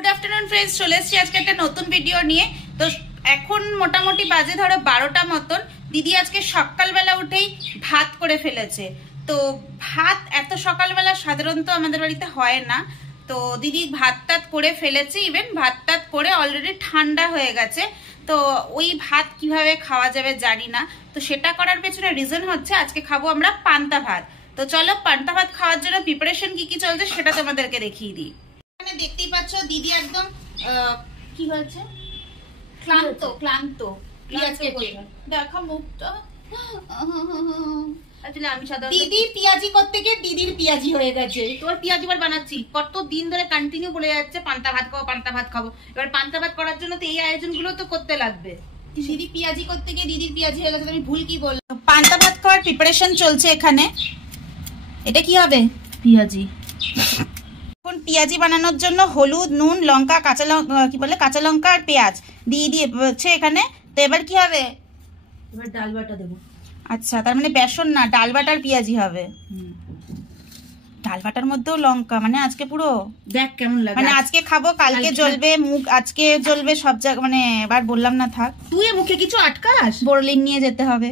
Good afternoon friends, চলে এসেছি আজকে একটা নতুন ভিডিও নিয়ে। তো এখন মোটামুটি বাজে ধরো 12টা মতন। দিদি আজকে সকালবেলা উঠেই ভাত করে ফেলেছে। তো ভাত এত সকালবেলা সাধারণত আমাদের বাড়িতে হয় না। তো দিদি ভাত টাত করে ফেলেছে, ইভেন ভাত টাত করে অলরেডি ঠান্ডা হয়ে গেছে। তো ওই ভাত কিভাবে খাওয়া যাবে জানি না। তো সেটা করার পেছনে রিজন হচ্ছে আজকে খাবো আমরা পান্তা ভাত। তো চলো পান্তা ভাত খাওয়ার জন্য প্রিপারেশন কি কি চলছে সেটা তোমাদেরকে দেখিয়ে দিই। এখানে দেখতেই পাচ্ছ দিদি একদম কি হয়েছে, ক্লান্ত ক্লান্ত। দেখো মুখটা। আমি সাধারণত দিদির পিয়াজি করতে গিয়ে দিদির পিয়াজি হয়ে গেছে। তোর পিয়াজি বার বানাচ্ছি, কত দিন ধরে কন্টিনিউ বলে যাচ্ছে পান্তা ভাত খাবো পান্তা ভাত খাবো। এবার পান্তা ভাত করার জন্য তো এই আয়োজন গুলো তো করতে লাগবে। দিদি পিয়াজি করতে গিয়ে দিদির পিয়াজি হয়ে গেছে। আমি ভুল কি বললাম? পান্তা ভাত খাওয়ার প্রিপারেশন চলছে এখানে। এটা কি হবে? পিয়াজি। এখন পেঁয়াজি বানানোর জন্য হলুদ, নুন, লঙ্কা, কাঁচা লঙ্কা, কি বলে কাঁচা লঙ্কা আর পেঁয়াজ দিয়ে দিয়েছে এখানে। তো এবার কি হবে? এবার ডাল বাটা দেবো। আচ্ছা, তার মানে বেসন না, ডাল বাটার পেঁয়াজি হবে। ডাল বাটার মধ্যেও লঙ্কা, মানে আজকে পুরো দেখ কেমন লাগে। মানে আজকে খাবো, কালকে জ্বলবে মুখ, আজকে জ্বলবে সব জায়গা। মানে এবার বললাম না থাক, তুই মুখে কিছু আটকাস। বোরলিন নিয়ে যেতে হবে।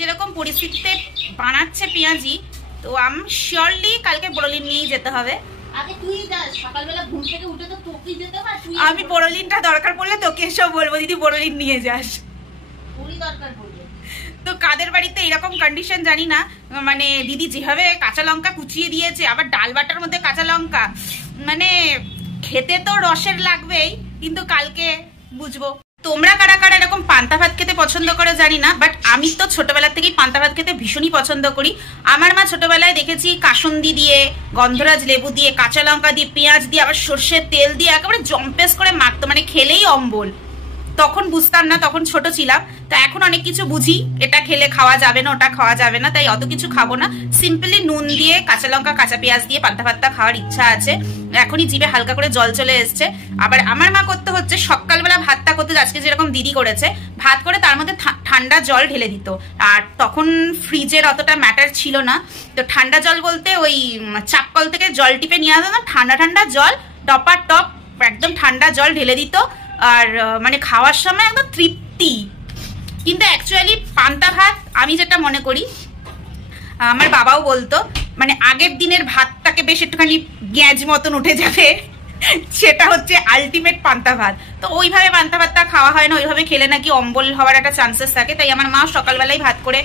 যেরকম পরিস্থিতিতে বানাচ্ছে পেঁয়াজি, তো আমি শিওরলি কালকে বোরলিন নিয়েই যেতে হবে। আগে তুই যাস, সকালবেলা ঘুম থেকে উঠে তো তোকেই যেতে হয়। আমি বোরলিনটা দরকার পড়লে তোকে এসব বলবো, দিদি বোরলিন নিয়ে যাস। পুরি দরকার পড়বে তো কাদের বাড়িতে এরকম কন্ডিশন জানি না। মানে দিদি যেভাবে কাঁচা লঙ্কা কুচিয়ে দিয়েছে, আবার ডাল বাটার মধ্যে কাঁচা লঙ্কা, মানে খেতে তো রসের লাগবেই, কিন্তু কালকে বুঝবো। তোমরা কারা কারা এরকম পান্তা ভাত খেতে পছন্দ করো জানি না, বাট আমি তো ছোটবেলা থেকেই পান্তা ভাত খেতে ভীষণই পছন্দ করি। আমার মা ছোটবেলায় দেখেছি কাসুন্দি দিয়ে, গন্ধরাজ লেবু দিয়ে, কাঁচা লঙ্কা দিয়ে, পেঁয়াজ দিয়ে, আবার সর্ষের তেল দিয়ে একেবারে জম্পেস করে মাখতো, মানে খেলেই অম্বল। তখন বুঝতাম না, তখন ছোট ছিলাম। তো এখন অনেক কিছু বুঝি, এটা খেলে খাওয়া যাবে না, ওটা খাওয়া যাবে না, তাই অত কিছু খাবো না। সিম্পলি নুন দিয়ে, কাঁচা লঙ্কা, কাঁচা পেঁয়াজ দিয়ে পান্তা ভাতটা খাওয়ার ইচ্ছা আছে। এখনই জিভে হালকা করে জল চলে এসছে। আবার আমার মা করতে হচ্ছে সকালবেলা ভাতটা করতে, আজকে যেরকম দিদি করেছে, ভাত করে তার মধ্যে ঠান্ডা জল ঢেলে দিত। আর তখন ফ্রিজের অতটা ম্যাটার ছিল না। তো ঠান্ডা জল বলতে ওই চাপকল থেকে জল টিপে নিয়ে আসতো না, ঠান্ডা ঠান্ডা জল, টপার টপ একদম ঠান্ডা জল ঢেলে দিত। আর মানে খাওয়ার সময় একদম তৃপ্তি। কিন্তু অ্যাকচুয়ালি পান্তা ভাত আমি যেটা মনে করি, আমার বাবাও বলতো, মানে আগের দিনের ভাতটাকে বেশ একটুখানি গ্যাঁজ মতন উঠে যাবে, সেটা হচ্ছে আলটিমেট পান্তা ভাত। তো ওইভাবে পান্তা ভাতটা খাওয়া হয় না, ওইভাবে খেলে নাকি অম্বল হওয়ার একটা চান্সেস থাকে। তাই আমার মা সকালবেলায় ভাত করে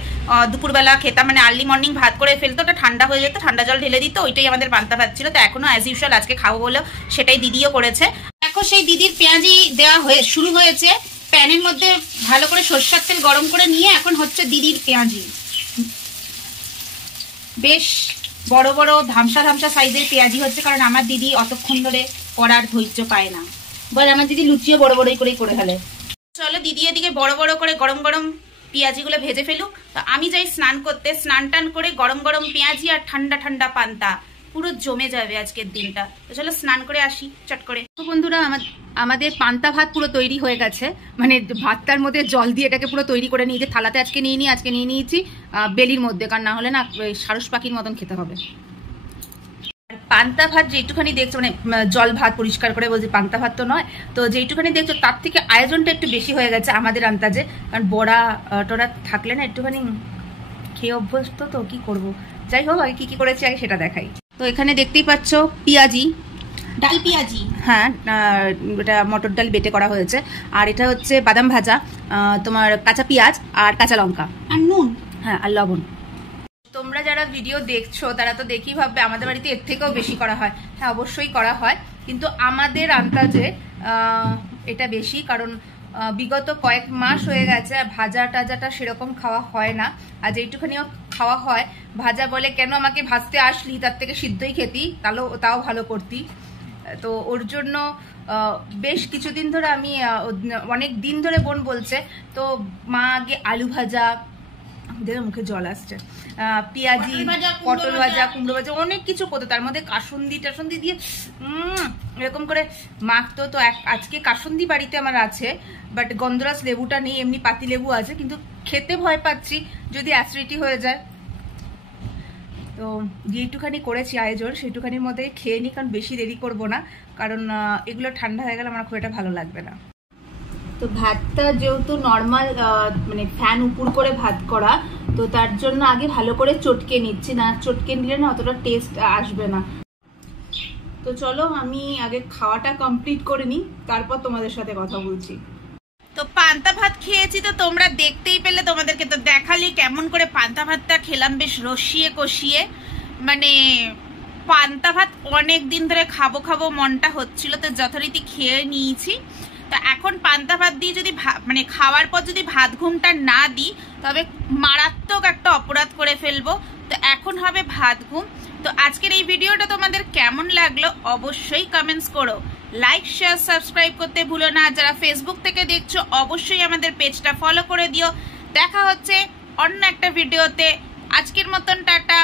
দুপুরবেলা খেতাম, মানে আর্লি মর্নিং ভাত করে ফেলতো, ওটা ঠান্ডা হয়ে যেত, ঠান্ডা জল ঢেলে দিত, ওইটাই আমাদের পান্তা ভাত ছিল। তো এখনো অ্যাজ ইউজুয়াল আজকে খাবো বলেও সেটাই দিদিও করেছে। এখন সেই দিদির পেঁয়াজি দেওয়া শুরু হয়েছে। প্যানের মধ্যে ভালো করে সরষের তেল গরম করে নিয়ে এখন হচ্ছে দিদির পেঁয়াজি। বেশ বড় বড় ধামসা ধামসা সাইজের পেঁয়াজি হচ্ছে, কারণ আমার দিদি অতক্ষণ ধরে করার ধৈর্য পায় না। বল, আমার দিদি লুচিও বড় বড়ই করেই করে ফেলে। চলো দিদি এদিকে বড় বড় করে গরম গরম পেঁয়াজিগুলো ভেজে ফেলুক। তো আমি যাই স্নান করতে, স্নান টান করে গরম গরম পেঁয়াজি আর ঠান্ডা ঠান্ডা পান্তা, পুরো জমে যাবে আজকের দিনটা। তো চলো স্নান করে আসি চট করে। তো বন্ধুরা, আমাদের পান্তা ভাত পুরো তৈরি হয়ে গেছে। মানে ভাতটার মধ্যে জল দিয়ে এটাকে পুরো তৈরি করে নিয়েছি। থালাতে আজকে নিয়ে নিয়েছি বেলির মধ্যে, কারণ না হলে না সারস পাখির মতন খেতে হবে। পান্তা ভাত যেটুখানি দেখছো, মানে জল ভাত পরিষ্কার করে বলছি, পান্তা ভাত তো নয়। তো যেটুখানি দেখছো তার থেকে আয়োজনটা একটু বেশি হয়ে গেছে আমাদের আন্দাজে, কারণ বড়া টড়া থাকলে না একটুখানি খেয়ে অভ্যস্ত, তো কি করব। যাই হোক, আগে কি কি করেছি আগে সেটা দেখাই। তো এখানে দেখতেই পাচ্ছ পেঁয়াজি, ডাল পেঁয়াজি, হ্যাঁ এটা মটর ডাল বেটে করা হয়েছে। আর এটা হচ্ছে বাদাম ভাজা, তোমার কাঁচা পেঁয়াজ আর কাঁচা লঙ্কা আর নুন, হ্যাঁ আর লবণ। তোমরা যারা ভিডিও দেখছো তারা তো দেখি ভাববে আমাদের বাড়িতে এর থেকেও বেশি করা হয়। হ্যাঁ অবশ্যই করা হয়, কিন্তু আমাদের আন্দাজে এটা বেশি, কারণ বিগত কয়েক মাস হয়ে গেছে ভাজা টাজাটা সেরকম খাওয়া হয় না। আর যেইটুখানিও খাওয়া হয়, ভাজা বলে কেন আমাকে ভাজতে আসলি, তার থেকে সিদ্ধই খেতি, তাও ভালো করতি। তো ওর জন্য বেশ কিছুদিন ধরে আমি, অনেক দিন ধরে বোন বলছে, তো মা আগে আলু ভাজা, দেখে মুখে জল আসছে, পেঁয়াজি, পটল ভাজা, কুমড়ো ভাজা, অনেক কিছু করতো, তার মধ্যে কাসুন্দি টাসুন্দি দিয়ে এরকম করে মাখতো। তো আজকে কাসুন্দি বাড়িতে আমার আছে, বাট গন্ধরাজ লেবুটা নেই, এমনি পাতি লেবু আছে, কিন্তু খেতে ভয় পাচ্ছি যদি অ্যাসিডিটি হয়ে যায়। তো যেটুখানি করেছি আয়োজন সেটুখানির মধ্যে খেয়ে নিই, কারণ বেশি দেরি করবো না। কারণ এগুলো ঠান্ডা হয়ে গেলে আমার খুব একটা ভালো লাগবে না। তো ভাতটা যেহেতু নর্মাল মানে ফ্যান উপর করে ভাত করা, তো তার জন্য আগে ভালো করে চটকে নিচ্ছি, না চটকে নিলে না অতটা টেস্ট আসবে না। তো চলো আমি আগে খাওয়াটা কমপ্লিট করে নিই, তারপর তোমাদের সাথে কথা বলছি। তো পান্তা ভাত খেয়েছি, তো তোমরা দেখতেই পেলে, তোমাদেরকে তো দেখালি কেমন করে পান্তা ভাতটা খেলাম, বেশ রসিয়ে কষিয়ে। মানে পান্তা ভাত অনেক দিন ধরে খাবো খাবো মনটা হচ্ছিল, তো যথারীতি খেয়ে নিয়েছি। তো এখন পান্তা ভাত দিয়ে যদি মানে খাওয়ার পর যদি ভাত ঘুমটা না দিই, তবে মারাত্মক একটা অপরাধ করে ফেলবো। তো এখন হবে ভাত ঘুম। তো আজকের এই ভিডিওটা তোমাদের কেমন লাগলো অবশ্যই কমেন্টস করো, লাইক শেয়ার সাবস্ক্রাইব করতে ভুলো না। যারা ফেসবুক থেকে দেখছো অবশ্যই আমাদের পেজটা ফলো করে দিও। দেখা হচ্ছে অন্য একটা ভিডিওতে। আজকের মতন টাটা।